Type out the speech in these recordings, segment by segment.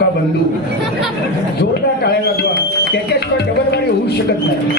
का बंधू? जोरदार टाळ्या लागवा त्याच्याशिवाय डबलवाडी होऊ शकत नाही.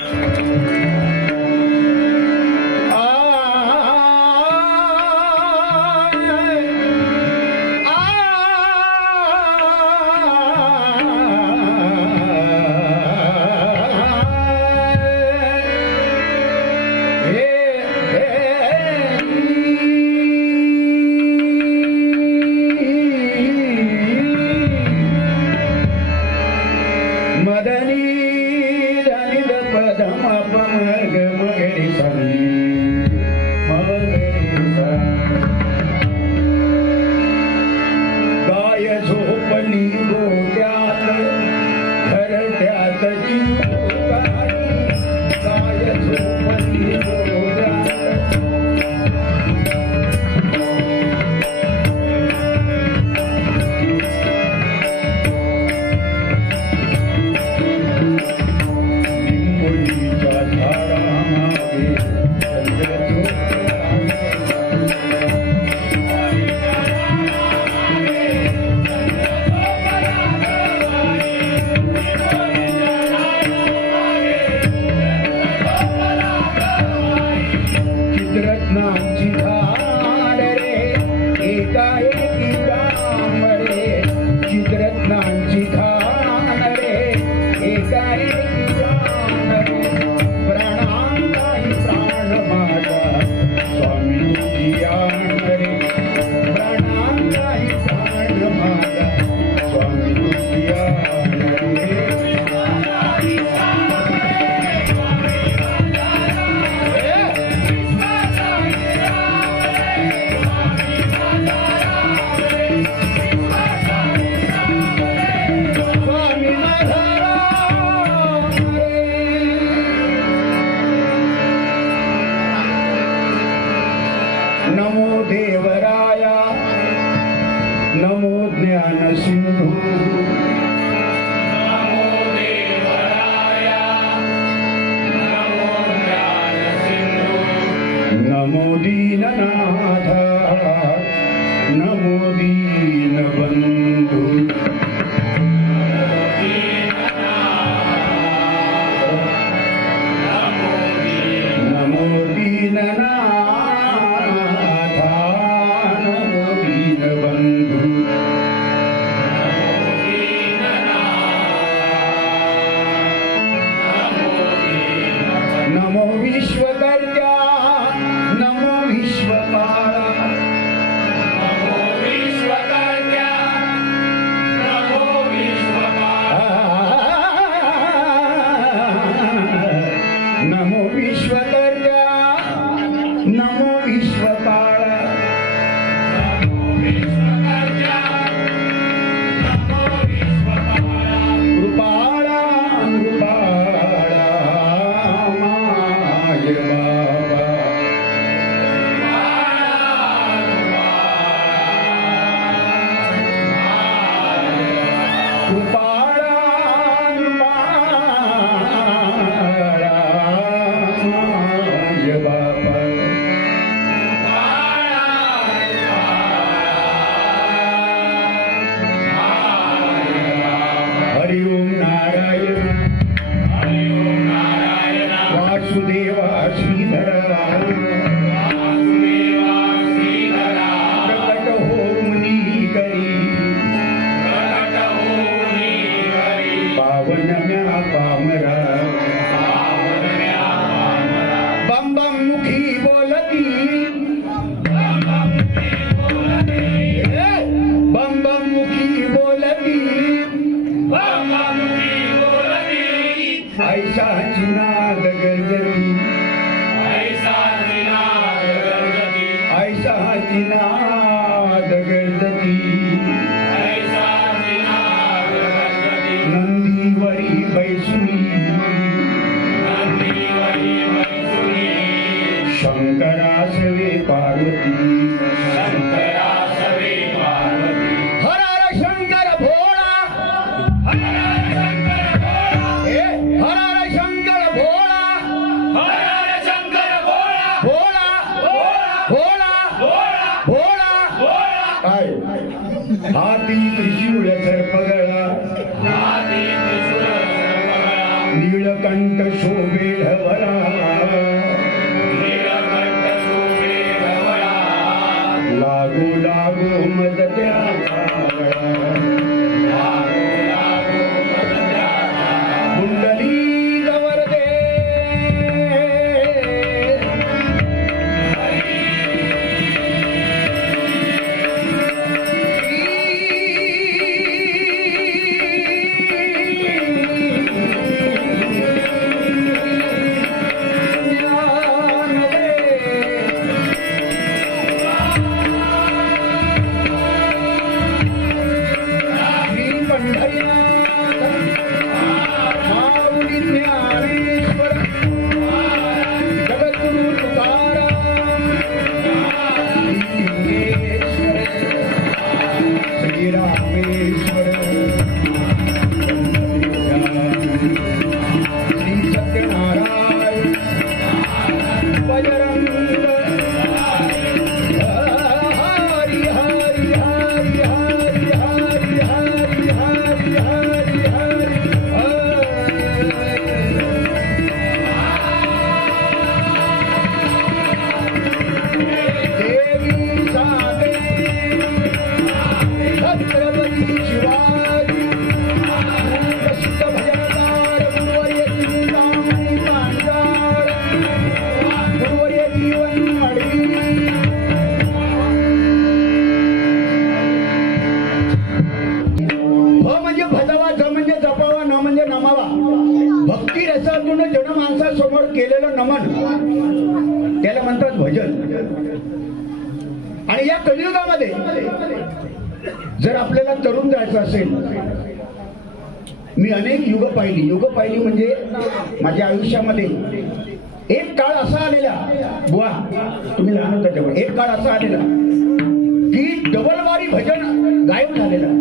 भजन गायब झालेलं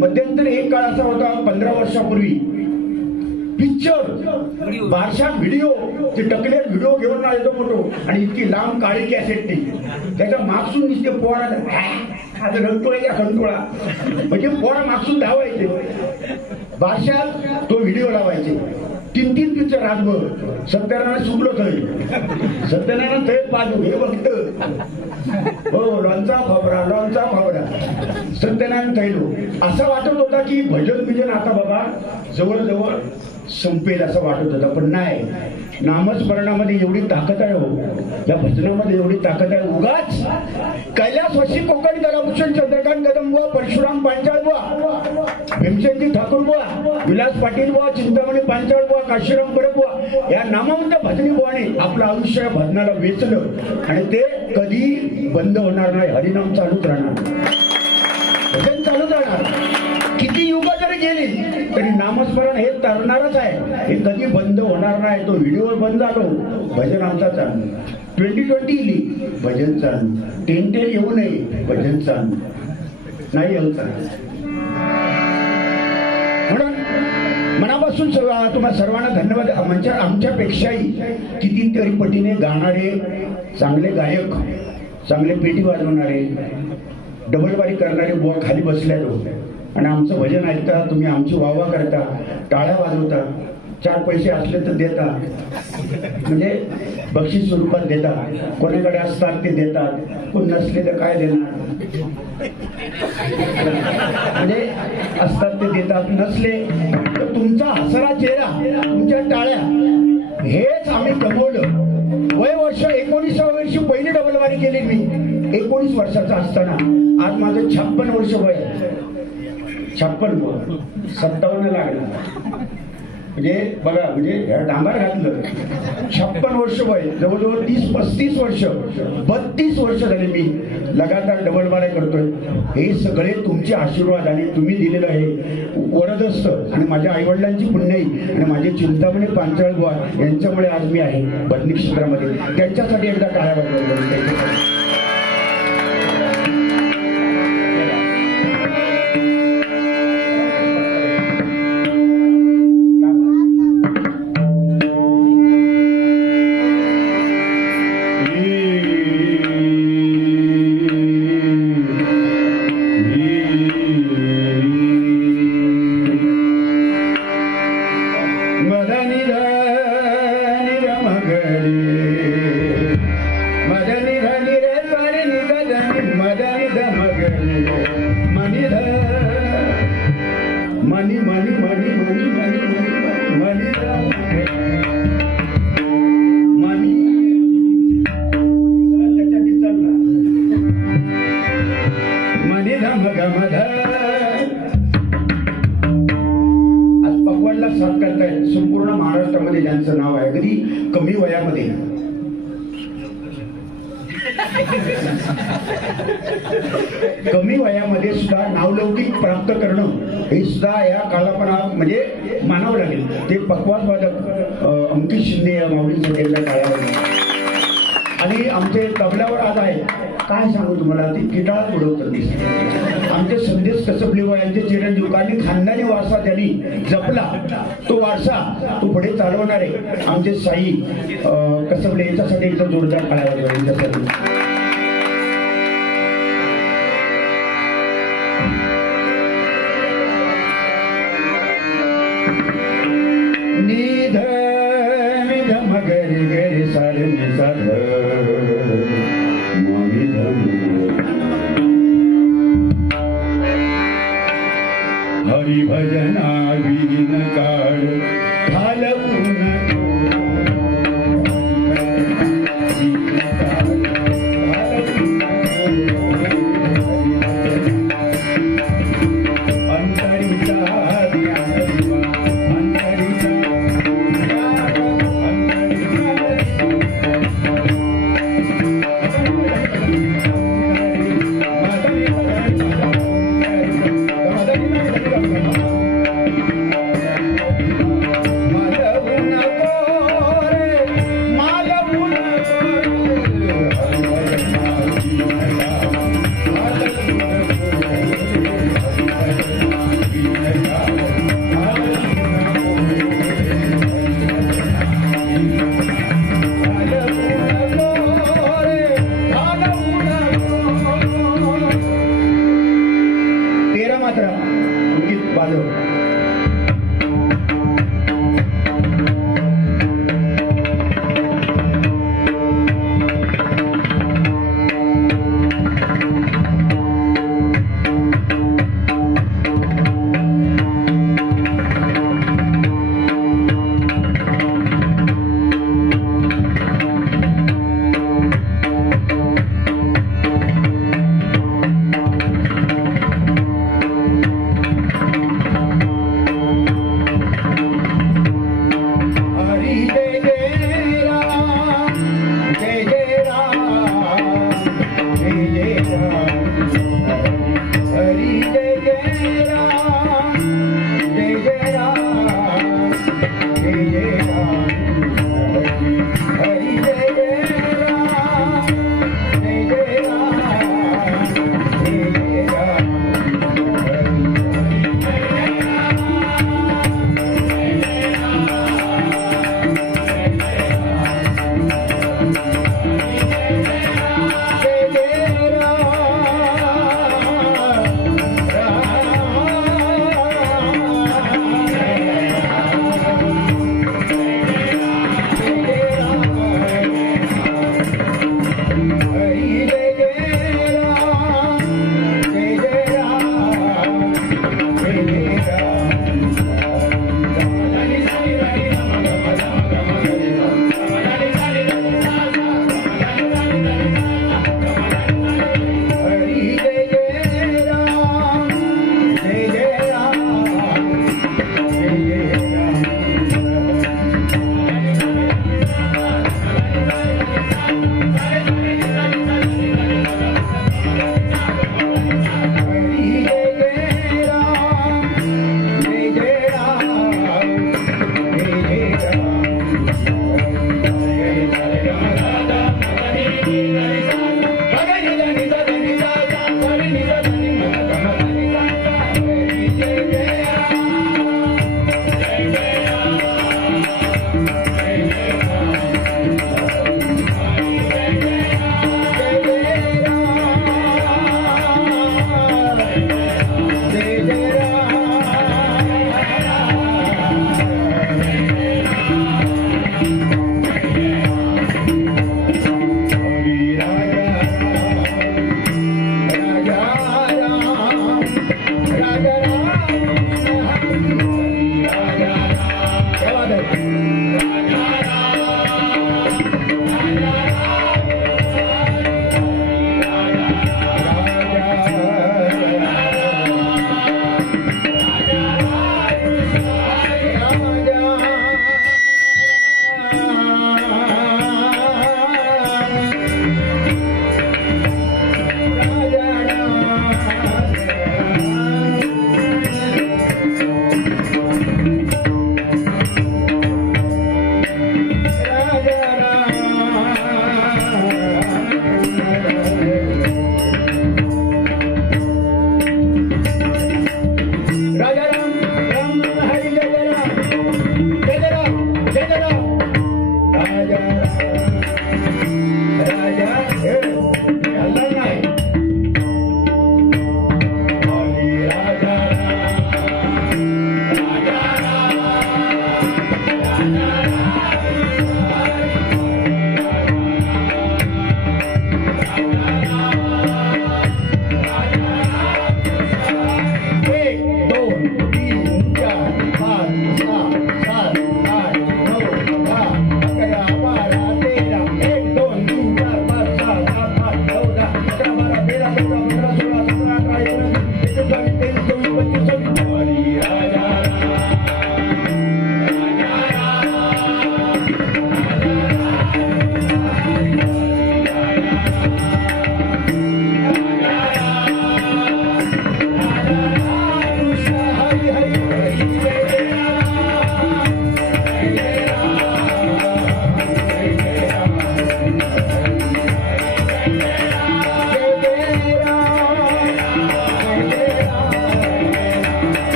मध्यंतरी एक काळ असा होता पंधरा वर्षापूर्वी. पिक्चर बारशात व्हिडिओ ते टकले व्हिडिओ घेऊन आलेलो मोठो आणि इतकी लांब काळी कॅसेट नाही त्याच्या मागसून नुसते पोहरा रंगतोळ्याच्या खंतोळा म्हणजे पोरा मागसून धावायचे. बारशात तो व्हिडिओ लावायचे. तीन तीन पिक्चर रातभर सत्यनारायण सुगलो थंय सत्यनारायण थंय बाजू हे बघत हो लोणचा खोबरा लोणचा खोबरा. सत्यनारायण थैलो हो. असं वाटत होता की भजन बिजन आता बाबा जवळजवळ संपेल असं वाटत होतं पण नाही. नामस्मरणामध्ये एवढी ताकद आहे हो. या भजनामध्ये एवढी ताकद आहे. उगाच कैलास वशी कोकण कलाभूषण चंद्रकांत कदम बुवा परशुराम पांचाळ बुवा भीमसेनजी ठाकूर बुवा विलास पाटील बुवा चिंतामणी पांचाळ बुवा काशीराम परब बुवा या नामवंत भजनी बुवाने आपलं आयुष्य भजनाला वेचलं. आणि ते कधी बंद होणार नाही. हरिनाम चालूच राहणार. भजन चालू राहणार. किती युग जरी गेली तरी नामस्मरण हे तरणारच आहे. हे कधी बंद होणार नाही. तो व्हिडिओ बंद झालो. भजन आमचा चालू ट्वेंटी ट्वेंटी इली. भजन चालू टेन टेन येऊ नये. भजन चालू नाही येऊ चालू म्हणून मनापासून सर्व- तुम्हा सर्वांना धन्यवाद. म्हणजे आमच्यापेक्षाही कितीतरी पटीने गाणारे चांगले गायक चांगले पेटी वाजवणारे डबलबारी करणारे बुवा खाली बसल्या लोक आणि आमचं भजन ऐकता तुम्ही आमची वाहवा करता टाळ्या वाजवता चार पैसे असले तर देता. म्हणजे बक्षीस स्वरूपात देतात कोणाकडे असतात ते देतात. कोण नसले तर काय देणार? म्हणजे असतात ते देतात नसले तर तुमचा हसरा चेहरा तुमच्या टाळ्या हेच आम्ही कमवलं. वय वर्ष एकोणीसाव्या वर्षी पहिली डबलवारी केली मी. एकोणीस वर्षाचा असताना. आज माझं छप्पन वर्ष वय छप्पन छप्पन सत्तावन्न लागला म्हणजे बघा म्हणजे डांबार घातलं. छप्पन वर्ष वय जवळजवळ तीस पस्तीस वर्ष. बत्तीस वर्ष झाले मी लगातार डबल माराय करतोय. हे सगळे तुमचे आशीर्वाद आणि तुम्ही दिलेलं आहे वरदस्त आणि माझ्या आईवडिलांची पुण्याई आणि माझे चिंतामणी पांचाळ बुवा यांच्यामुळे आज मी आहे बदली क्षेत्रामध्ये. त्यांच्यासाठी एकदा काळ्या वाटलं money, money. काय सांगू तुम्हाला? ते किटाळात उडवतात आमचे संदेश कसबले यांचे चिरंजीव आणि खानदानी वारसा त्यांनी जपला. तो वारसा तो पुढे चालवणारे आमचे साई कसबले याच्यासाठी एकदा जोरदार काळावर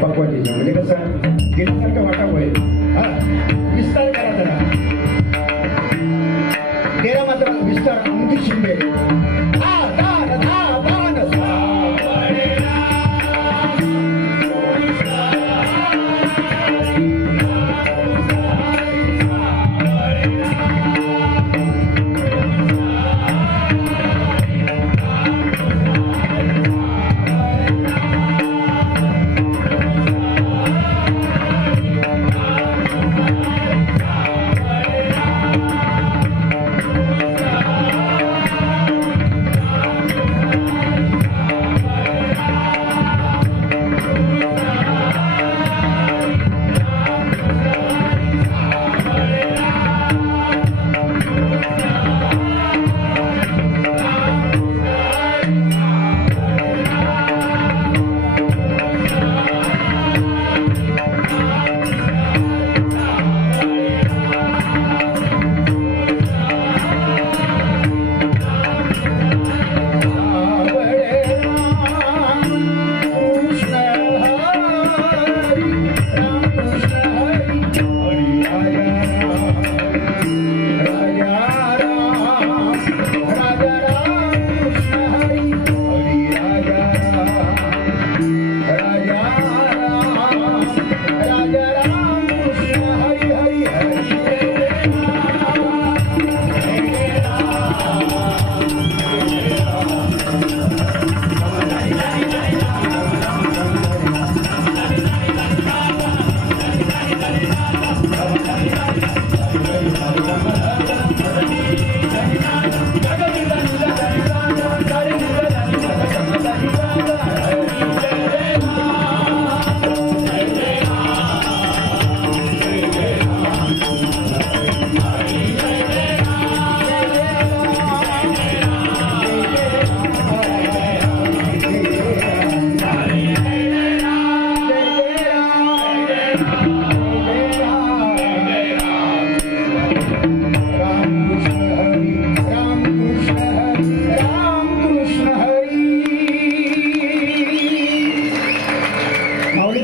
包括你两那个。